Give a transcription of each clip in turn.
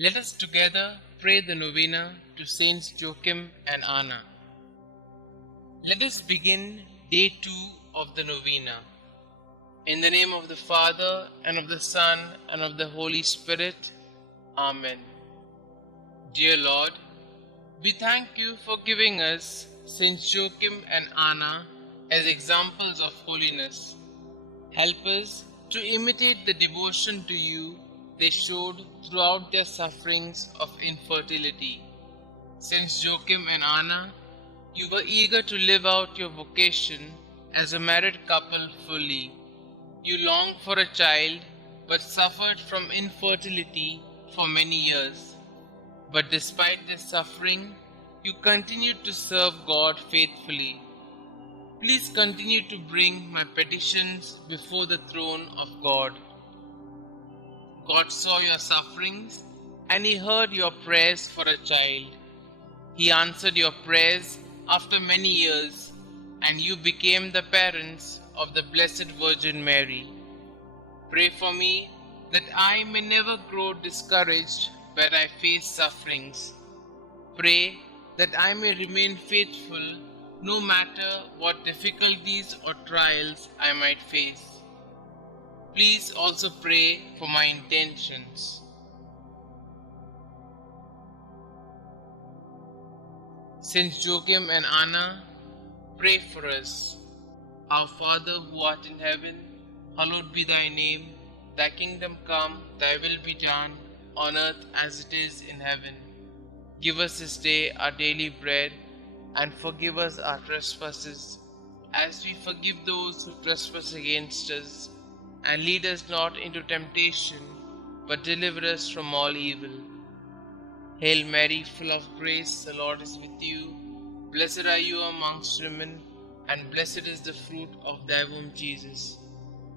Let us together pray the Novena to Saints Joachim and Anna. Let us begin day 2 of the Novena. In the name of the Father, and of the Son, and of the Holy Spirit. Amen. Dear Lord, we thank you for giving us Saints Joachim and Anna as examples of holiness. Help us to imitate the devotion to you they showed throughout their sufferings of infertility. Saints Joachim and Anna, you were eager to live out your vocation as a married couple fully. You longed for a child but suffered from infertility for many years. But despite this suffering, you continued to serve God faithfully. Please continue to bring my petitions before the throne of God. God saw your sufferings and He heard your prayers for a child. He answered your prayers after many years, and you became the parents of the Blessed Virgin Mary. Pray for me that I may never grow discouraged where I face sufferings. Pray that I may remain faithful no matter what difficulties or trials I might face. Please also pray for my intentions. Saints Joachim and Anna, pray for us. Our Father who art in heaven, hallowed be thy name. Thy kingdom come, thy will be done, on earth as it is in heaven. Give us this day our daily bread, and forgive us our trespasses, as we forgive those who trespass against us. And lead us not into temptation, but deliver us from all evil. Hail Mary, full of grace, the Lord is with you. Blessed are you amongst women, and blessed is the fruit of thy womb, Jesus.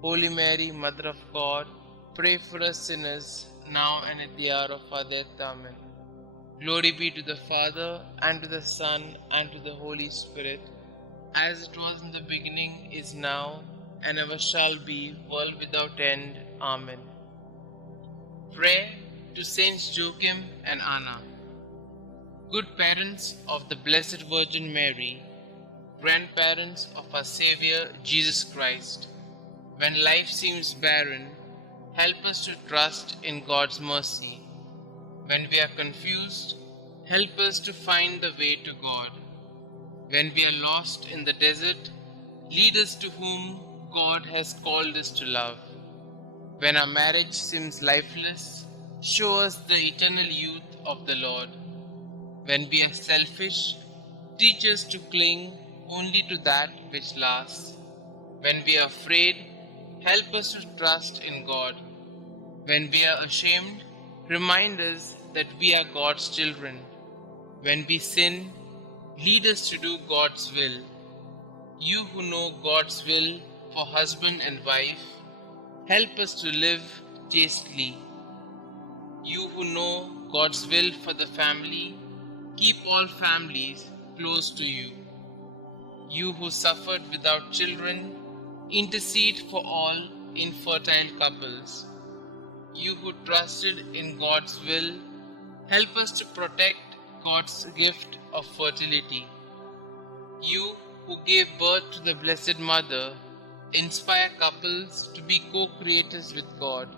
Holy Mary, Mother of God, pray for us sinners, now and at the hour of our death. Amen. Glory be to the Father, and to the Son, and to the Holy Spirit, as it was in the beginning, is now, and ever shall be, world without end. Amen. Prayer to Saints Joachim and Anna. Good parents of the Blessed Virgin Mary, grandparents of our Xavier, Jesus Christ, when life seems barren, help us to trust in God's mercy. When we are confused, help us to find the way to God. When we are lost in the desert, lead us to whom God has called us to love. When our marriage seems lifeless, show us the eternal youth of the Lord. When we are selfish, teach us to cling only to that which lasts. When we are afraid, help us to trust in God. When we are ashamed, remind us that we are God's children. When we sin, lead us to do God's will. You who know God's will for husband and wife, help us to live chastely. You who know God's will for the family, keep all families close to you. You who suffered without children, intercede for all infertile couples. You who trusted in God's will, help us to protect God's gift of fertility. You who gave birth to the Blessed Mother, inspire couples to be co-creators with God.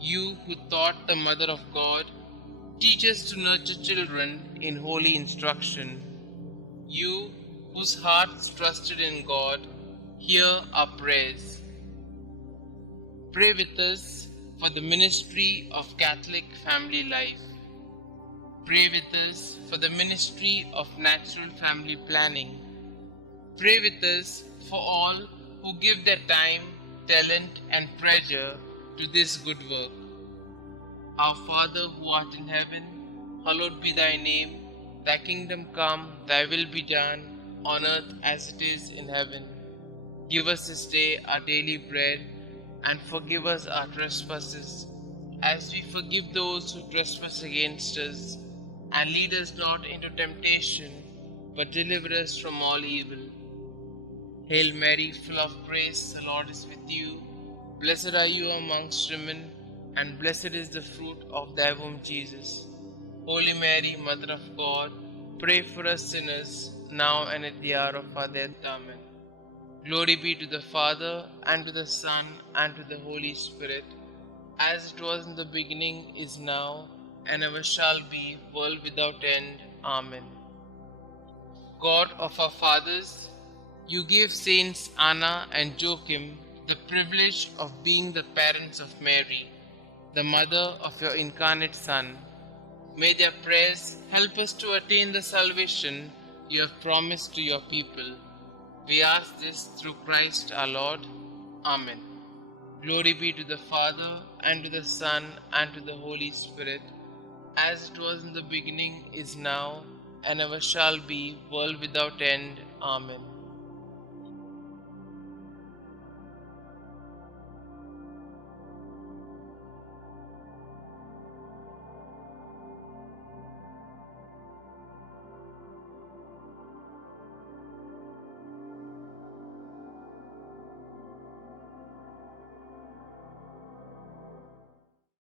You who taught the Mother of God, teach us to nurture children in holy instruction. You whose hearts trusted in God, hear our prayers. Pray with us for the ministry of Catholic family life. Pray with us for the ministry of natural family planning. Pray with us for all who give their time, talent, and treasure to this good work. Our Father who art in heaven, hallowed be thy name. Thy kingdom come, thy will be done, on earth as it is in heaven. Give us this day our daily bread, and forgive us our trespasses, as we forgive those who trespass against us. And lead us not into temptation, but deliver us from all evil. Hail Mary, full of grace, the Lord is with you. Blessed are you amongst women, and blessed is the fruit of thy womb, Jesus. Holy Mary, Mother of God, pray for us sinners, now and at the hour of our death. Amen. Glory be to the Father, and to the Son, and to the Holy Spirit, as it was in the beginning, is now, and ever shall be, world without end. Amen. God of our fathers, you gave Saints Anna and Joachim the privilege of being the parents of Mary, the mother of your incarnate Son. May their prayers help us to attain the salvation you have promised to your people. We ask this through Christ our Lord. Amen. Glory be to the Father, and to the Son, and to the Holy Spirit, as it was in the beginning, is now, and ever shall be, world without end. Amen.